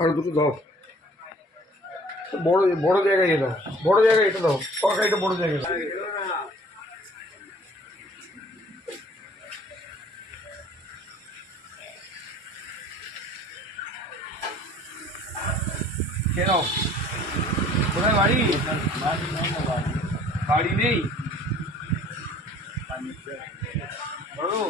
আর দুটো দাও। বড় বড় জায়গায় দাও। বড় জায়গায় এটা দাও। তরকারিটা বড় জায়গায় দাও কে নাও কোথায় বাড়ি বাড়ি নেই বলো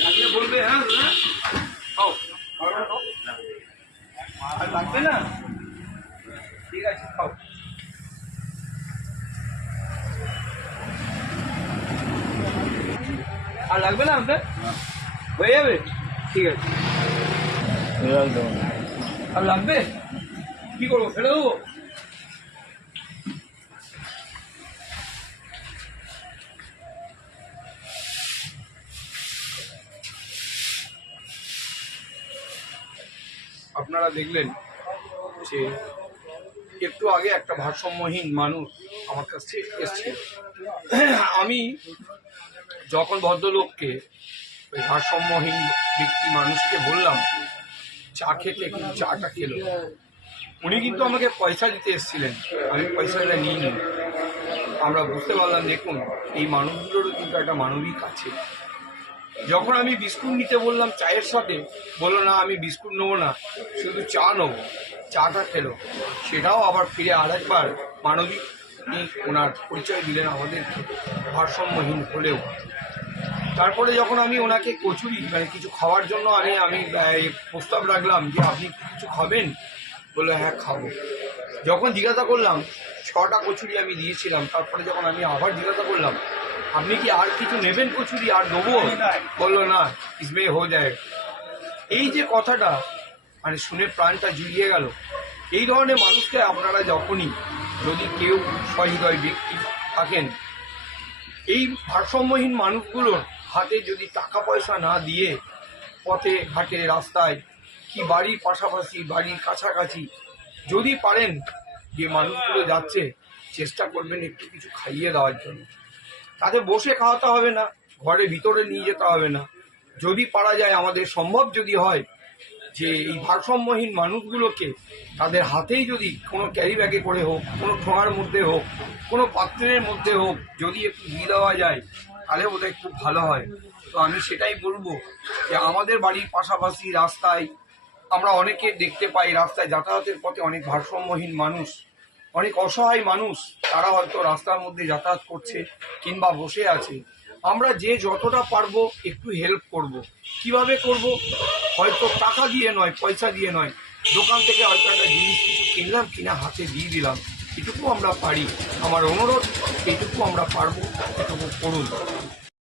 লাগলে বলবে হ্যাঁ হ্যাঁ খাও খাওয়াটা খাও আর লাগবে না? ঠিক আছে খাও। আর লাগবে না আপনার হয়ে যাবে? ঠিক আছে। আর লাগবে? কি করব ফেলে দেবো? আপনারা দেখলেন যে একটু আগে একটা ভারসাম্যহীন মানুষ আমার কাছে এসছে। আমি যখন ভদ্রলোককে ওই ভারসাম্যহীন ব্যক্তি মানুষকে বললাম, চা খেতে চাটা খেলো উনি কিন্তু আমাকে পয়সা দিতে এসেছিলেন। আমি পয়সাটা নিইনি। আমরা বুঝতে পারলাম, দেখুন, এই মানুষগুলোরও কিন্তু একটা মানবিক আছে। যখন আমি বিস্কুট নিতে বললাম চায়ের সাথে, বলল, না, আমি বিস্কুট নেব না, শুধু চা নেব। চাটা খেলো। সেটাও আবার ফিরে আরেকবার মানবিক ওনার পরিচয় দিলেন আমাদের ভারসাম্যহীন হলেও। তারপরে যখন আমি ওনাকে কচুরি মানে কিছু খাওয়ার জন্য আমি আমি প্রস্তাব রাখলাম যে, আপনি কিছু খাবেন? বলল হ্যাঁ খাব। যখন জিজ্ঞাসা করলাম, ছটা কচুরি আমি দিয়েছিলাম। তারপরে যখন আমি আবার জিজ্ঞাসা করলাম আপনি কি আর কিছু নেবেন কচুরি? আর দেবো? বলল না ইসমে হয়ে যায়। এই যে কথাটা মানে শুনে প্রাণটা জুড়িয়ে গেল। এই ধরনের মানুষকে আপনারা যখনই যদি কেউ সহৃদয় ব্যক্তি থাকেন এই ভারসাম্যহীন মানুষগুলোর হাতে যদি টাকা পয়সা না দিয়ে পথে ঘাটে রাস্তায় কি বাড়ির পাশাপাশি বাড়ির কাছাকাছি যদি পারেন যে মানুষগুলো যাচ্ছে চেষ্টা করবেন একটু কিছু খাইয়ে দেওয়ার জন্য। তাতে বসে খাওয়াতে হবে না, ঘরের ভিতরে নিয়ে যেতে হবে না। যদি পারা যায়, আমাদের সম্ভব যদি হয় যে এই ভারসাম্যহীন মানুষগুলোকে তাদের হাতেই যদি কোনো ক্যারি ব্যাগে করে হোক, কোনো ঠোঙার মধ্যে হোক, কোনো পাত্রের মধ্যে হোক যদি একটু দিয়ে দেওয়া যায়, তাহলে বোধহয় খুব ভালো হয়। তো আমি সেটাই বলব যে আমাদের বাড়ির পাশাপাশি রাস্তায় আমরা অনেকে দেখতে পাই, রাস্তায় যাতায়াতের পথে অনেক ভারসাম্যহীন মানুষ অনেক অসহায় মানুষ, তারা হয়তো রাস্তার মধ্যে যাতায়াত করছে কিংবা বসে আছে। আমরা যে যতটা পারব একটু হেল্প করব। কীভাবে করব? হয়তো টাকা দিয়ে নয়, পয়সা দিয়ে নয়। দোকান থেকে হয়তো একটা জিনিস কিছু কিনলাম, কিনা হাতে দিয়ে দিলাম। এটুকু আমরা পারি। আমার অনুরোধ, এটুকু আমরা পারব, এটুকু করুন।